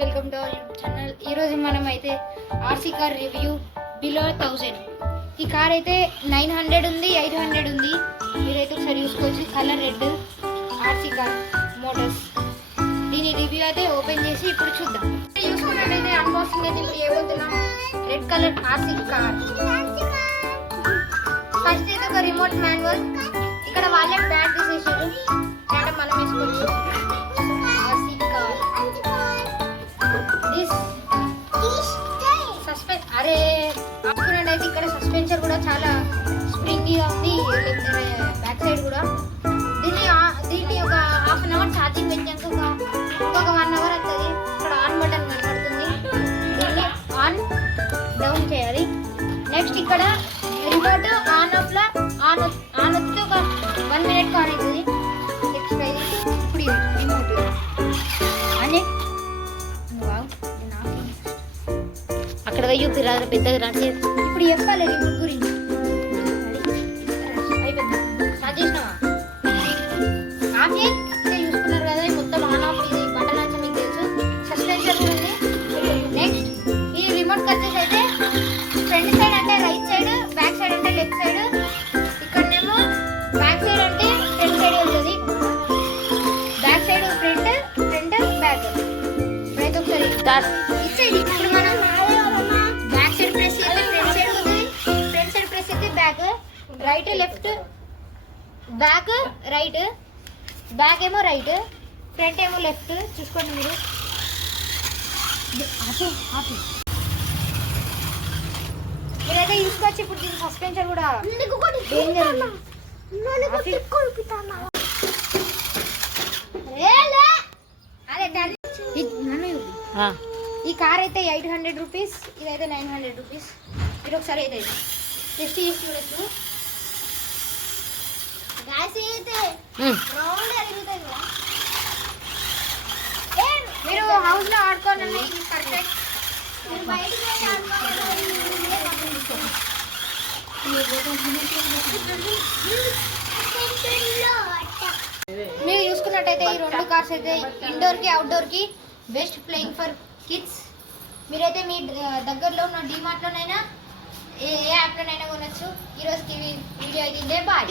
Welcome to our YouTube channel. ఈరోజు మనం అయితే ఆర్సీ కార్ రివ్యూ బిలో 1000. ఈ కార్ అయితే 900 ఉంది, 800 ఉంది. మీరైతే ఒకసారి చూసుకోవచ్చు. Colour red RC car motors. దీని రివ్యూ అయితే ఓపెన్ చేసి ఇప్పుడు చూద్దాం. చూసుకున్నట్టయితే అన్బాక్సింగ్ అయితే ఇప్పుడు ఏమవుతున్నాం. Red colour RC car. First అయితే ఒక రిమోట్ మాన్యువల్. ఇక్కడ వాళ్ళే బ్యాట్ తీసేసారు. అంటే మనం వేసుకోవచ్చు. ఆర్సీ కార్ అరే ఆపుకున్నట్టయితే ఇక్కడ సస్పెన్షన్ కూడా చాలా స్ప్రింగీగా ఉంది. బ్యాక్ సైడ్ కూడా దీన్ని ఒక హాఫ్ అన్ అవర్ ఛార్జింగ్ పెట్టాక ఇంకొక 1 అవర్ అవుతుంది. ఇక్కడ ఆన్ బటన్ కనబడుతుంది. దీన్ని ఆన్ డౌన్ చేయాలి. నెక్స్ట్ ఇక్కడ రిమోట్ ఆన్ ఆఫ్ లో ఆన్ వస్తే ఒక 1 మినిట్ ఆన్ అవుతుంది. నెక్స్ట్ ఇప్పుడు రిమోట్ అని అక్కడ వెయ్యి రాదు పెద్దగా రాసే. ఇప్పుడు చెప్పాలి రిమోట్ గురించి. అయిపోయింది. స్టార్ట్ చేసినావా? ఆఫ్ చేయి. చూసుకున్నారు కదా మొత్తం ఆన్ ఆఫ్. ఇది బటన్ వచ్చి మీకు తెలుసు. సస్పెన్షన్ కూడా ఉంది. నెక్స్ట్ ఈ రిమోట్ వచ్చేసి అయితే ఫ్రంట్ సైడ్ అంటే రైట్ సైడ్, బ్యాక్ సైడ్ అంటే లెఫ్ట్ సైడ్. ఇక్కడనేమో బ్యాక్ సైడ్ అంటే ఫ్రంట్ సైడ్ ఉంటుంది. Back side front back. ఇప్పుడైతే ఒకసారి ఇచ్చేది. ఇప్పుడు మనం right left, back right, back ఏమో రైట్, ఫ్రంట్ ఏమో లెఫ్ట్. చూసుకోండి మీరు. మీరైతే చూసుకోవచ్చు. ఇప్పుడు దీని సస్పెన్షన్ కూడా ఈ కార్ అయితే 800 రూపీస్, ఇదైతే 900 రూపీస్. మీరు ఒకసారి అయితే టెస్ట్ చేసి చూడొచ్చు. మీరు హౌస్ లో ఆడుకోనండి. మీరు చూసుకున్నట్టయితే ఈ 2 కార్స్ అయితే ఇండోర్ కి అవుట్డోర్ కి బెస్ట్ ప్లేయింగ్ ఫర్ కిడ్స్. మీరైతే మీ దగ్గరలో ఉన్న డిమార్ట్ లోనైనా ఏ యాప్ లోనైనా కొనొచ్చు. ఈ రోజుకి వీడియో అయితే బాయ్.